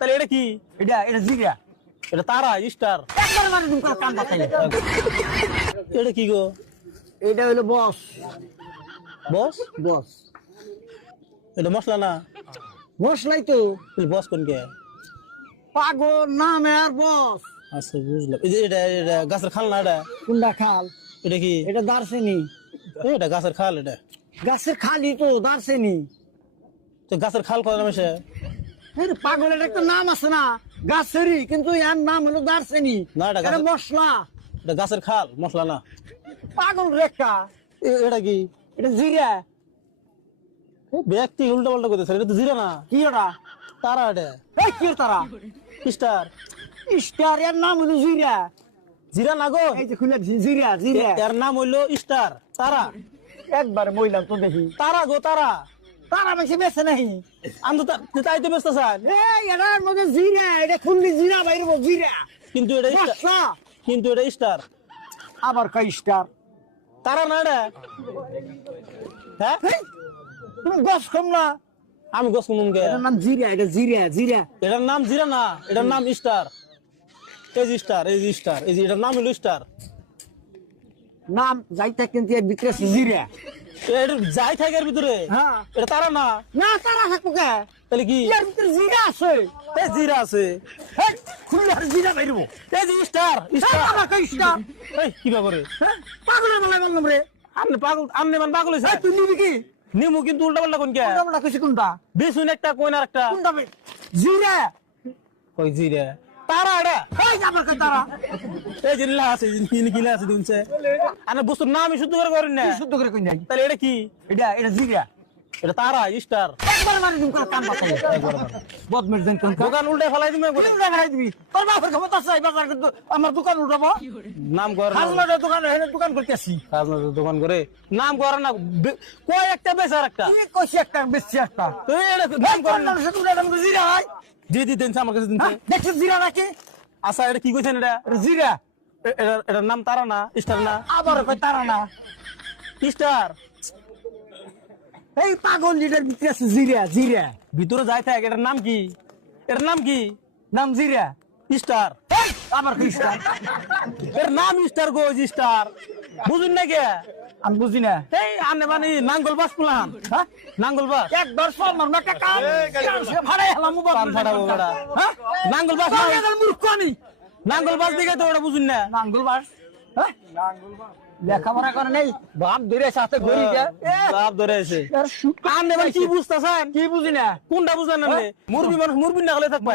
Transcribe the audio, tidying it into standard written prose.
তাহলে এটা কি? এটা জিরা। এটা তারা স্টার। একবার মানে তুমি কান বাতাইলে। এটা কি গো? এটা হলো বস। বস? বস। এটা মশলা না? মশলাই তো। বস কোন কে? পাগল নাম আর বস। আচ্ছা বুঝলাম। এই যে এটা গাছের খাল না? এটা কোনটা খাল? এটা কি? এটা দারচিনি। এটা গাছের খাল। এটা গাছের খালি তো দারচিনি। তো গাছের খাল কয় নামে? পাগলের একটা নাম আছে না গাছেরই, কিন্তু এর নাম হলো দারচিনি। না, এটা এটা মশলা। এটা গাছের খাল, মশলা না। পাগল রেখা। এটা কি? এটা জিরা। ব্যক্তি উল্টা পাল্টা করতেছে। এটা তো জিরা না। কি ওটা? তারা। এটা এই কি তারা? স্টার। স্টার এর নাম হলো জিরা। জিরা না গো? এই যে খুলে জিরা জিরা। এর নাম হইলো স্টার। তারা একবার মইলাম তো দেখি। তারা গো, তারা। তারা বেশি বেছে নাই। আমি তো তাই তো ব্যস্ত স্যার। এই এটার মধ্যে জিরা, এটা খুললি জিরা বাইরবো জিরা। কিন্তু এটা মশলা। কিন্তু এটা স্টার। আবার কই স্টার? তারা না এটা? হ্যাঁ, তুমি গছ কম না। আমি গোস কুমুনকে। এটার নাম জিরা। এটা জিরা জিরা। এটার নাম জিরা না, এটার নাম স্টার। এই যে স্টার, এই যে স্টার, এই যে এটার নাম হলো স্টার। নাম যাইতে কিন্তু এর ভিতরে আছে জিরা। এটা যাই থাকে এর ভিতরে। হ্যাঁ। এটা তারা না। না তারা থাকবো কে? তাহলে কি? এর ভিতরে জিরা আছে। এই জিরা আছে। এই খুললে আর জিরা বাইরবো। এই যে স্টার, স্টার। আবার কই স্টার? এই কি ব্যাপারে? পাগলের বেলায় বললাম রে। আপনি পাগল, আপনি মানে পাগল হয়েছে। তুই নিবি কি? নিমু কিন্তু উল্টা পাল্টা কোন কে? কোনটা কইছি কোনটা? বিশুন একটা কোন আর একটা। কোনটা বে? জিরা। কই জিরা? তারা এটা। এই আবার কই তারা? এই যে লা আছে, কিলা আছে দিনছে। আরে বস্তুর নাম আমি শুদ্ধ করে করেন না। তুই শুদ্ধ করে কই নাই? তাহলে এটা কি? এটা জিরা। এটা তারা স্টার। একবার মানে তুমি কান বাতাই। বদমের দেন কান। দোকান উল্টে ফেলাই দিবে বলে। তুই দেখাই দিবি। তোর বাপের ক্ষমতা আছে এই বাজার কিন্তু আমার দোকান উঠাবো। নাম করে না। হাজলাটা দোকান এখানে দোকান করতেছি। রাজনৈতিক দোকান করে নাম করে না। কয় একটা বেচার একটা। কি কইছি একটা বেশি একটা। তো এটা নাম করে না। মানুষের তুলে দাম জিরা হয়। জি জি দেন আমার কাছে দিন। দেখছিস জিরা নাকি? আচ্ছা এটা কি কইছেন? এটা জিরা। এটার নাম তারা না, স্টার না? আবার কই তারা না। স্টার। এই পাগল লিডার ভিতরে আছে জিরা জিরা। ভিতরে যাই থাকে। এটার নাম কি? এটার নাম কি? নাম জিরা। স্টার। এই আবার কই স্টার? এর নাম স্টার গো, স্টার। বুঝুন না কে? আমি বুঝি না। এই আনে মানে নাঙ্গল বাস পুলান। হ্যাঁ, নাঙ্গল বাস। একবার সব মারনা টাকা ভাড়াই হলাম পান ফাটাবো বেটা। হ্যাঁ নাঙ্গল বাস না। মূর্খ আমি। নাঙ্গল বাস দিকে তো ওটা বুঝুন না। নাঙ্গল বাস। হ্যাঁ লেখাপড়া করে নেই বাপ ধরে সাথে ঘুরি বাপ ধরে আছে। আনে মানে কি বুঝতেছেন? কি বুঝি না। কোনটা বুঝেন? মুরবি মানুষ মুরবি না হলে থাকবেন।